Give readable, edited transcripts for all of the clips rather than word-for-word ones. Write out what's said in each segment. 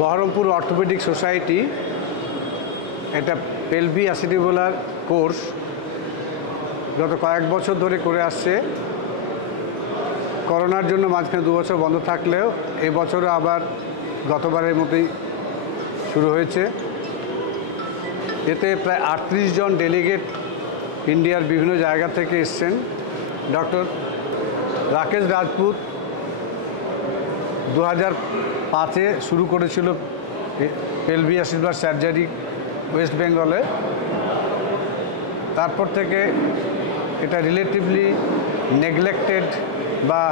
Baharampur orthopaedic society একটা পেলভি অ্যাসিডিবুলার course গত কয়েক বছর ধরে করে আসছে। করোনার জন্য মাঝখানে 2 বছর বন্ধ থাকলেও এবছরও আবার গতবারের মতোই শুরু হয়েছে। এতে প্রায় 38 জন ডেলিগেট ইন্ডিয়ার বিভিন্ন জায়গা থেকে এসছেন। ডক্টর রাকেশ রাজপুত 2005-এ শুরু করেছিল পেলভি অ্যাসিডিবুলার সার্জারি ওয়েস্ট বেঙ্গলে। তারপর থেকে এটা রিলেটিভলি নেগলেক্টেড বা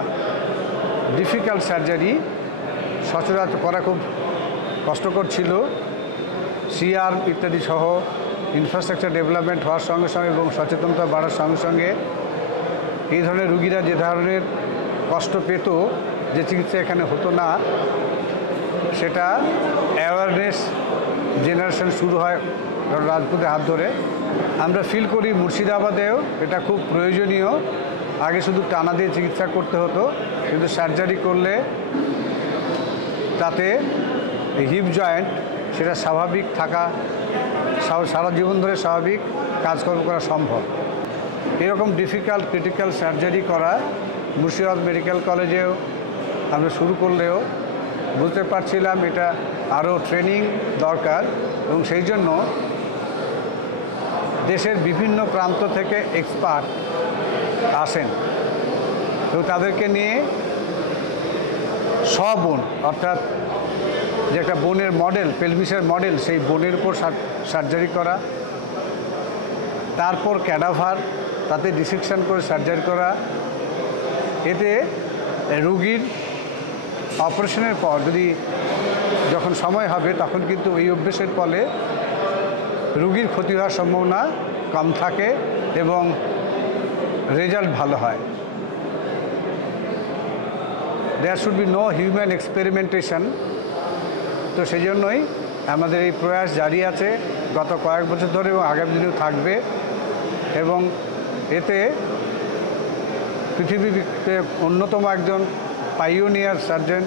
ডিফিকাল্ট সার্জারি, সচরাচর করা খুব কষ্টকর ছিল। সিআর ইত্যাদি সহ ইনফ্রাস্ট্রাকচার ডেভেলপমেন্ট হওয়ার সঙ্গে সঙ্গে এবং সচেতনতা বাড়ার সঙ্গে সঙ্গে এই ধরনের রুগীরা যে ধরনের কষ্ট পেত, যে চিকিৎসা এখানে হতো না, সেটা অ্যাওয়ারনেস জেনারেশন শুরু হয় রাজপুতের হাত ধরে। আমরা ফিল করি মুর্শিদাবাদেও এটা খুব প্রয়োজনীয়। আগে শুধু টানা দিয়ে চিকিৎসা করতে হতো, কিন্তু সার্জারি করলে তাতে হিপ জয়েন্ট সেটা স্বাভাবিক থাকা, সারা জীবন ধরে স্বাভাবিক কাজকর্ম করা সম্ভব। এরকম ডিফিকাল্ট ক্রিটিক্যাল সার্জারি করা মুর্শিদাবাদ মেডিকেল কলেজেও আমরা শুরু করলেও বুঝতে পারছিলাম এটা আরও ট্রেনিং দরকার, এবং সেই জন্য দেশের বিভিন্ন প্রান্ত থেকে এক্সপার্ট আসেন এবং তাদেরকে নিয়ে বোন, অর্থাৎ যে একটা বোনের মডেল, পেলভিসের মডেল, সেই বোনের উপর সার্জারি করা, তারপর ক্যাডাভার, তাতে ডিসেকশন করে সার্জারি করা। এতে রুগীর অপারেশনের পর যখন সময় হবে তখন কিন্তু এই অভ্যেসের ফলে রুগীর ক্ষতি হওয়ার সম্ভাবনা কম থাকে এবং রেজাল্ট ভালো হয়। There should be no human experimentation. তো সেই জন্যই আমাদের এই প্রয়াস জারি আছে গত কয়েক বছর ধরে এবং আগামী দিনেও থাকবে। এবং এতে পৃথিবীতে অন্যতম একজন pioneer surgeon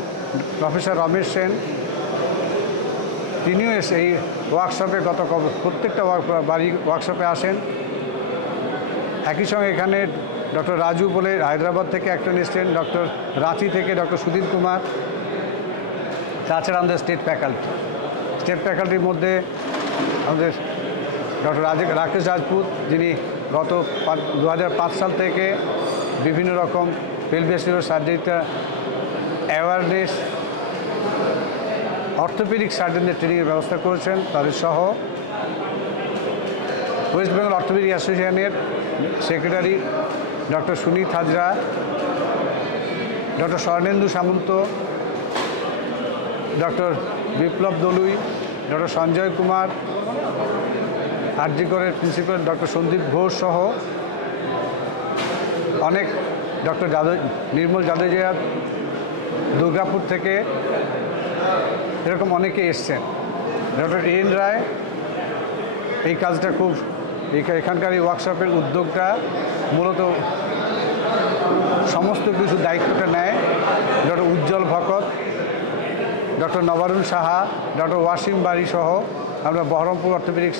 professor Ramesh Sen, তিনিও এই ওয়ার্কশপে প্রত্যেকটা ওয়ার্কশপে আসেন। একই সঙ্গে এখানে ডক্টর রাজু বলে হায়দ্রাবাদ থেকে একজন এসছেন, ডক্টর রাঁচি থেকে ডক্টর সুদীপ কুমার। তাছাড়া আমাদের স্টেট ফ্যাকাল্টির মধ্যে আমাদের ডক্টর রাকেশ রাজপুত, যিনি গত 2005 সাল থেকে বিভিন্ন রকম পেলভি অ্যাসিডিবুলার সার্জারিটা অ্যাওয়ারনেস, অর্থোপেডিক সার্জনদের ট্রেনিংয়ের ব্যবস্থা করেছেন। তাদের সহ ওয়েস্ট বেঙ্গল অর্থোপেডিক অ্যাসোসিয়েশনের secretary doctor Sunit Hajra, doctor Swarnendu Samanta, doctor Biplab Dalui, doctor Sanjay Kumar, আরজিকরের প্রিন্সিপাল ডক্টর সন্দীপ ঘোষ সহ অনেক, ডক্টর নির্মল জাদেজা দুর্গাপুর থেকে, এরকম অনেকে এসছেন। ডক্টর এন রায় এই কাজটা খুব, এখানকার এই ওয়ার্কশপের উদ্যোগটা মূলত সমস্ত কিছু দায়িত্বটা নেয় ডক্টর উজ্জ্বল ভকত, ডক্টর নবারুণ সাহা, ডক্টর ওয়াসিম বাড়ি সহ আমরা বহরমপুর অর্থোপেডিক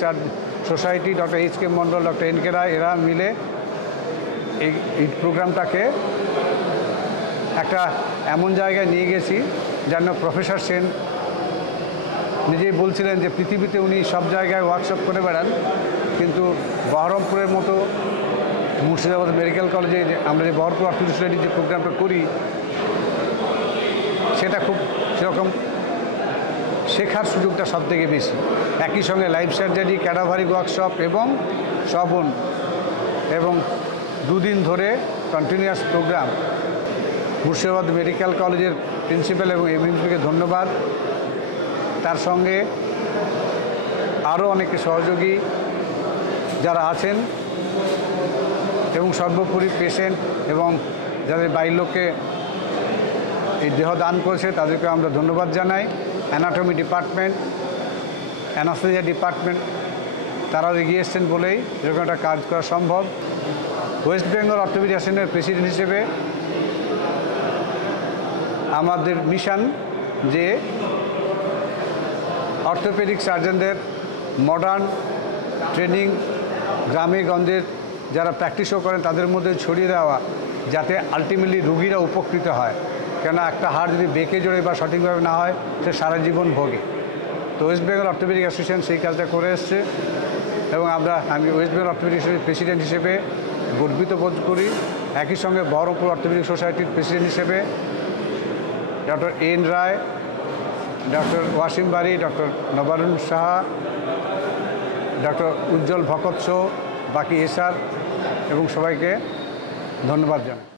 সোসাইটি, ডক্টর এইচ.কে মণ্ডল, ডক্টর এন.কে রায়, এরা মিলে এই প্রোগ্রামটাকে একটা এমন জায়গায় নিয়ে গেছি যেন প্রফেসর সেন নিজেই বলছিলেন যে পৃথিবীতে উনি সব জায়গায় ওয়ার্কশপ করে বেড়ান, কিন্তু বহরমপুরের মতো মুর্শিদাবাদ মেডিকেল কলেজে আমরা যে বহরমপুর অর্থোপেডিক সোসাইটির যে প্রোগ্রামটা করি, সেটা খুব সেরকম শেখার সুযোগটা সবথেকে বেশি। একই সঙ্গে লাইভ সার্জারি, ক্যাডাভারিক ওয়ার্কশপ এবং সবন, এবং 2 দিন ধরে কন্টিনিউয়াস প্রোগ্রাম। মুর্শিদাবাদ মেডিকেল কলেজের প্রিন্সিপাল এবং এমএনপিকে ধন্যবাদ। তার সঙ্গে আরও অনেকে সহযোগী যারা আছেন এবং সর্বোপরি পেশেন্ট এবং যাদের বাড়ির লোককে এই দেহ দান করেছে তাদেরকে আমরা ধন্যবাদ জানাই। অ্যানাটমি ডিপার্টমেন্ট, অ্যানাস্থেসিয়া ডিপার্টমেন্ট, তারাও এগিয়ে এসছেন বলেই এরকম একটা কাজ করা সম্ভব। ওয়েস্ট বেঙ্গল অর্থোপেডিক অ্যাসোসিয়েশনের প্রেসিডেন্ট হিসেবে আমাদের মিশন যে অর্থোপেডিক সার্জনদের মডার্ন ট্রেনিং গ্রামে গঞ্জের যারা প্র্যাকটিসও করেন তাদের মধ্যে ছড়িয়ে দেওয়া, যাতে আলটিমেটলি রুগীরা উপকৃত হয়। কেন একটা হাড় যদি বেঁকে জোড়ে বা সঠিকভাবে না হয়, সে সারা জীবন ভোগে। তো ওয়েস্ট বেঙ্গল অর্থোপেডিক অ্যাসোসিয়েশন সেই কাজটা করে এসছে এবং আমি ওয়েস্ট বেঙ্গল অর্থোপেডিক অ্যাসোসিয়েশনের প্রেসিডেন্ট হিসেবে গর্বিত বোধ করি। একই সঙ্গে বহরমপুর অর্থোপেডিক সোসাইটির প্রেসিডেন্ট হিসেবে ডক্টর এন রায়, ডক্টর ওয়াসিম বারি, ডক্টর নবারুণ সাহা, ডক্টর উজ্জ্বল ভকত, বাকি এসআর এবং সবাইকে ধন্যবাদ জানাই।